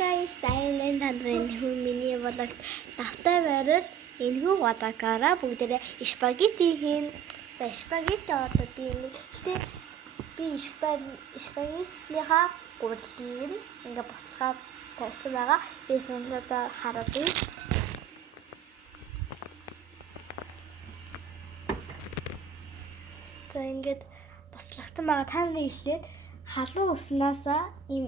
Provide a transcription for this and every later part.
guys, Silent Android миний vlog давтай байрал энэхүү влагаараа бүгдээрээ спагетти хийн. За спагетти одоо би спагеттийнхаа гурлыг ингээ бослохоо тавьсан байгаа. Би одоо харуулъя. За ингээд бослогдсон байгаа та нарын хэлээд халуун уснасаа ийм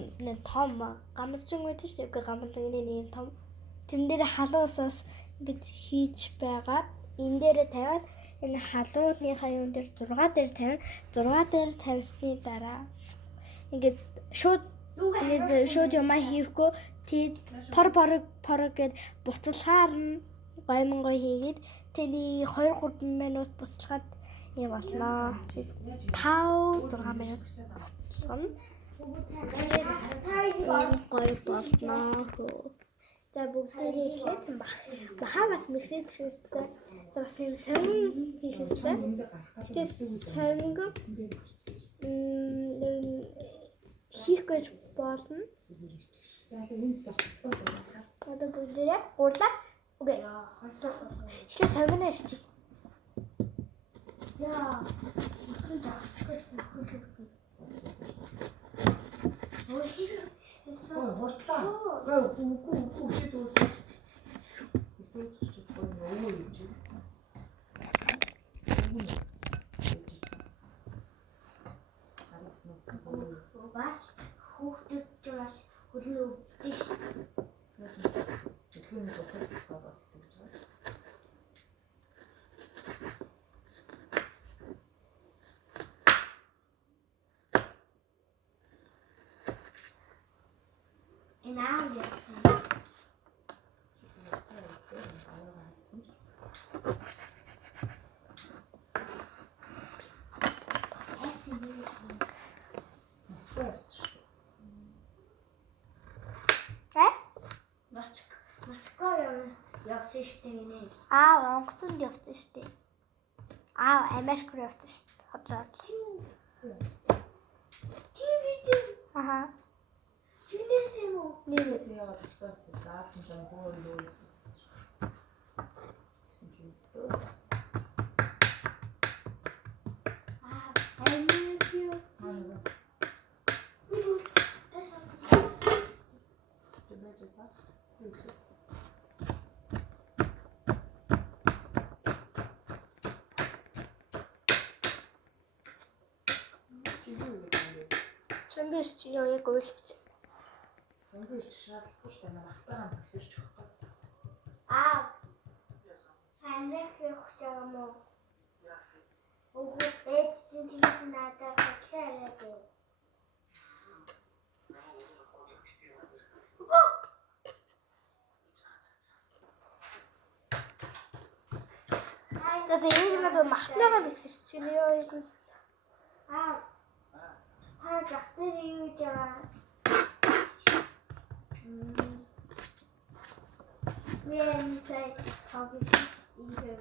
том гамлчин байдаг шүү дээ. Гамлагны ийм том. Тэрэн дээр халуун усаас ингэж хийж байгаад энэ дээрээ тавиад энэ халууныхаа юун дээр 6 дээр тавина. 6 дээр тавьсны дараа ингээд шууд юмаа хийхгүй тий пор гэд буцалгаар нь гоймонгой хийгээд тэний 2-3 минут буцалгаад юм болно. 5-6 минут буцалгана. Гой болно. За бүгдээрээ ихэд бахаа бас миксэд хийхтэй. За бас юм сонин хийхтэй. Тэгээд сонин хийх гэж болно. Одоо бүгдээрээ гурлаа. Окей. Эхлээ сонин ярьчих. Ja. Was? Hochdet das Hülle dich. Genau jetzt. Явсан штэ гинэ. Онгоцонд явсан штэ. Америк руу явсан штэ. Ходроо. Аха. Чинээс юм уу? Нэр яагаад тавцсан заавчин зам хөөлөө. Америк юу? Сонгорч ёо яг уйлчих. Сонгорч шаардлагагүй шүү дээ. Ахтайгаа миксэрч өгөхгүй. Ханах явах байгаа мó. Яасан. Үгүй эд чинь тийс надад хөтлөөрэй дээ. За тэгээд энэ мод махтайгаа миксэрч чинь ёо яг үйл. Захтэр юу жаа. Мен сай хагис инженер.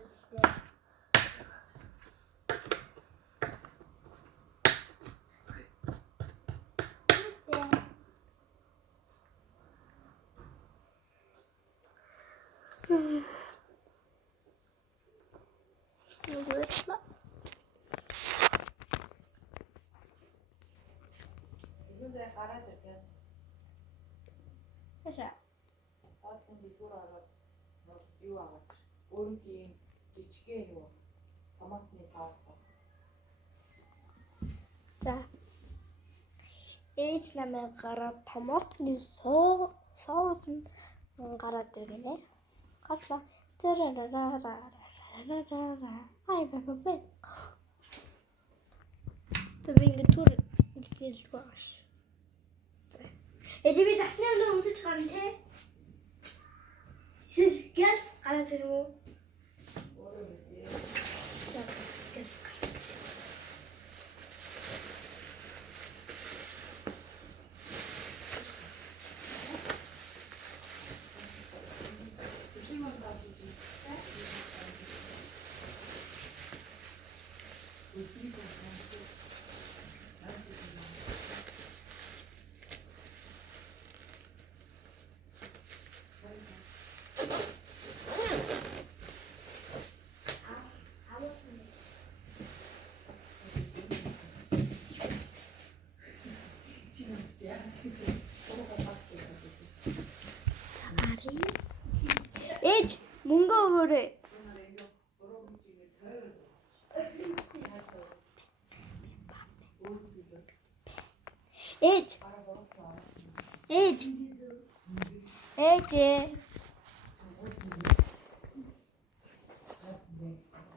Гараад иргээс. Яша. Аасын дэлгүүр ороод юу аваад өөрийн жижигхэн юу томатны саус. За. Ээж намайг гараад томатны соус нь гараад иргэнэ. Гарлаа. Ай бабаа. Тэвэн түр гэл бааш. Би засны өнөө өмсөж гарна те. Эсвэл газ гараад ирв үү? Газ. өгөөрэй. Ээж.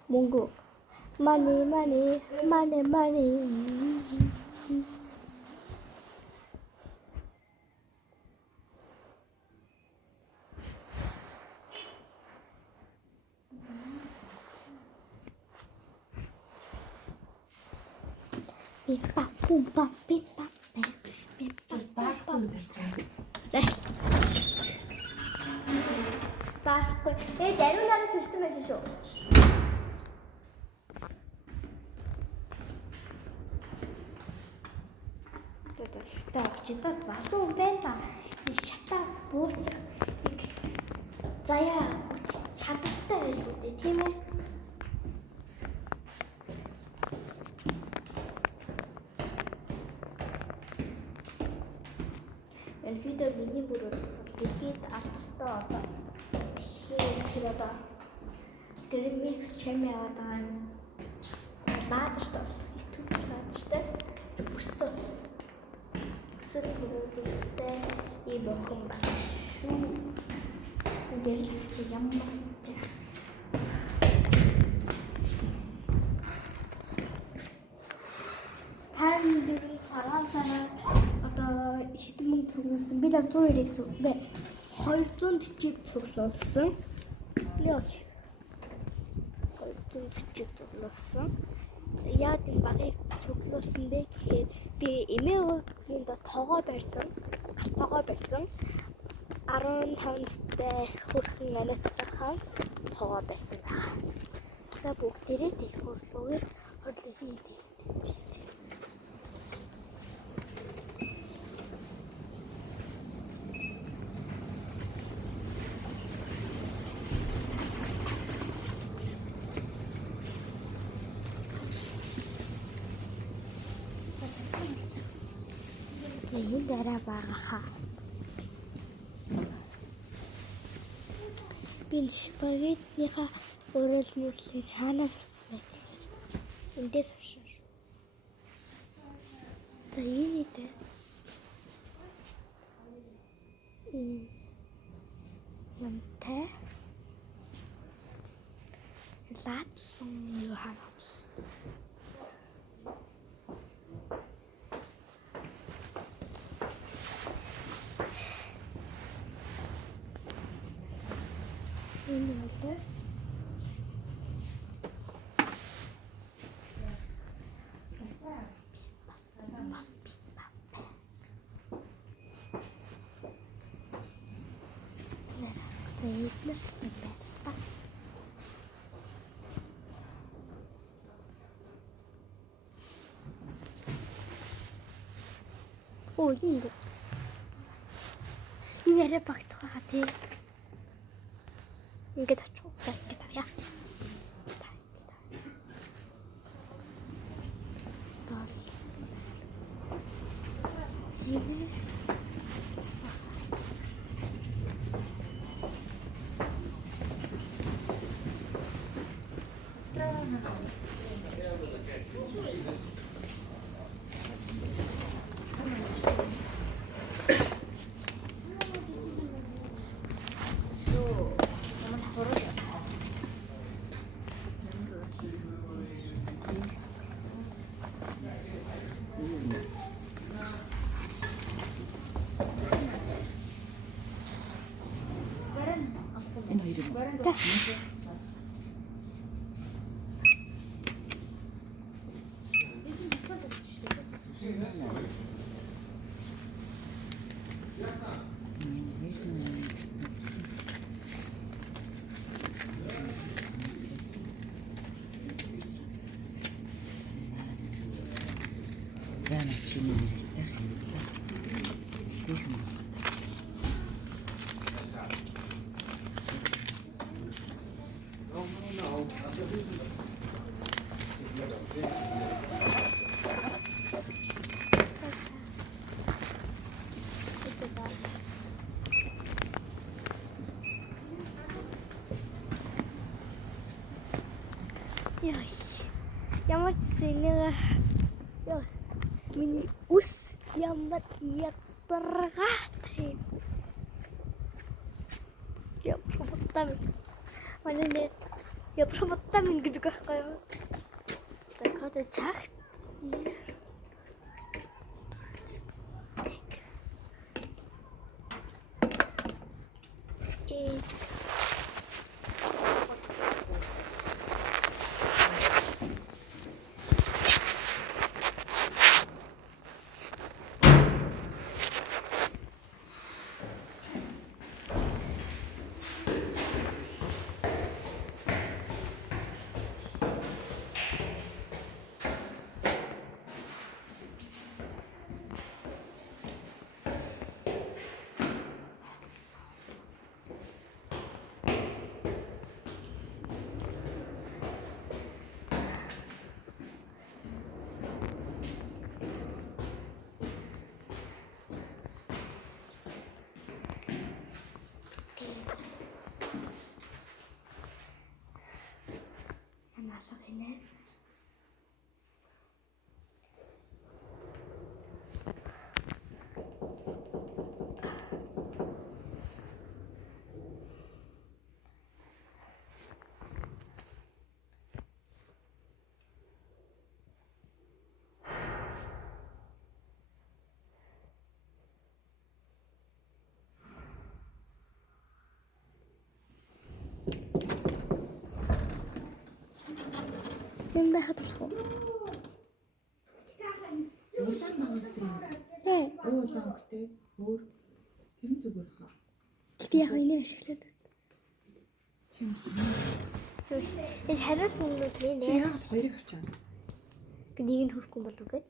Мөнгө. Money. Даруй нарийн систем байсан шүү. Шатаа авчидаа залуу байна. Нэг шатаа бууч. Нэг заяа чадвартай байлгүй дээ, тийм ээ. Энэ видео миний бүрээр дэлхийд алдартай одоо тэр одоо Grimix чим яваад байгаа юм. Лазерт бол YouTube лазертай бүстэй. Бүсэл бүрүүдтэй ийм охин байна шүү. Гэрэлтэй ямар Таны цагаан сараа одоо хэдэн мөнгө цуглуулсан? Би л 190-ийг цуглаа. 240-ийг цуглуулсан. Яа. 240-ийг цуглуулсан. Яа гэм багыг цуглуулсан бэ гэхээр би эмээгийн тоогоо барьсан. Алтогоо барьсан. 15 настай хүрхэн анатайхан тоогоо барьсан байна. За бүгдээрээ дэлгүүрлүүгээр хорлоо хийдэй. Энэ дараа байгаа. Би спагеттийнхаа урал мөрлийг хаанаас авсан бэ гэхээр эндээс авсан шүү. За энэ дээ. Мантай. Лаатсан юу хаа. Нэлээ. Оо ингэ. Нэрэ багтгаа тий. Ингээд очих. Ингээд авъя. Яа. Ямар ч нэг яа. Миний ус ямар ядаргатай. Я промотами. Манай я промотами гэдэг байхгүй юу? Тэгэхээр цагт Насагинэ. Юм байхад болох уу? Улаан багаас тэр. Тийм. Улаан өнгөтэй өөр тэр нь зүгээр хаа. Тэг яг энийг ашиглаад байна. Тийм үү. Энэ хараас нүгүүд Чи нэ. яагаад хоёрыг авчаа? Нэг нь хөрөхгүй болов гээд.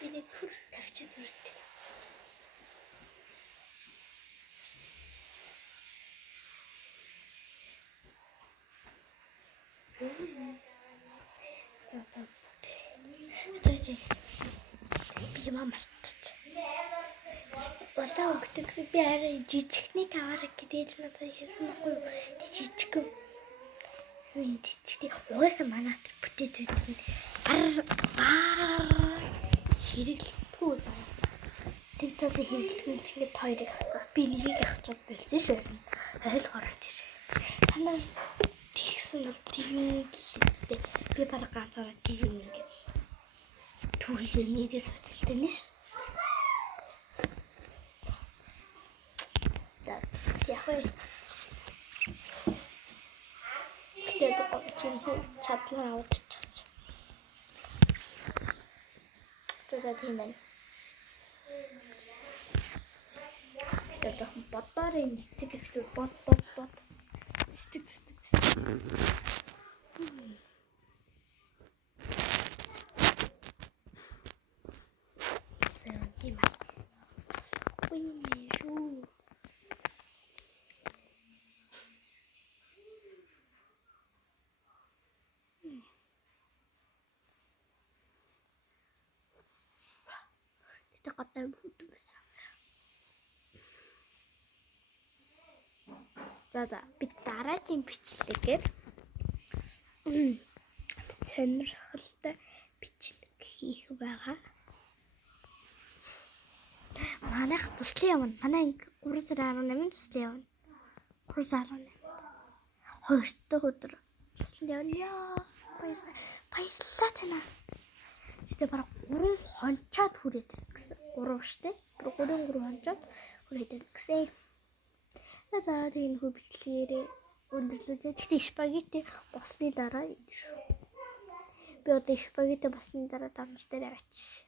Энийг төр тавьчих зүрхтэй. Би мартчих. Улаан өнгөтэй гэсэн би арай жижигний аваараа гэдэж надад хэлсэн байхгүй юу? Жижиг юм. Энд жижиг. Угаасаа манайд бүтээж үйдэг. Хэрэглэхгүй заа. Тэг цаа хэрэглэхгүй чи ингээд хоёрыг авцгаа. Би нэгийг авчаад болсон шүү. Ойлгоорой тэр. Танаа тэгсэн бол тэгнэстэй. Би бараг ганцаараа тийм ингээд түүхий нийтээс хөдөлтэй нэш. Яг вэ. Тэгээд чинь чадлаа авчихчих. Тэгээд тийм байна. Тэгээд бодоор нэг ихтэй бод. Стик. Зэрэг юм аа. Уймэшу. Тэ гадаа бүдүүс. За би дараагийн бичлэгээр сонирхолтой бичлэг хийх байгаа. Манайх туслан явна. Манай анги 3 сарын 18-нд туслан явна. 3 сарын 18. Хоёр дахь өдөр туслан явна. Яа, баярлалаа тань. Тэгтээ бараг 3 хончоод хүрээд гэсэн. 3 штэ. 3 хончоод хүрээд гэсэн. За тийм хөө бичлэгээр өндөрлөж. Тэгтээ спагетти босны дараа идэх шүү. Би одоо спагетти босны дараа дамж дээр авчиж.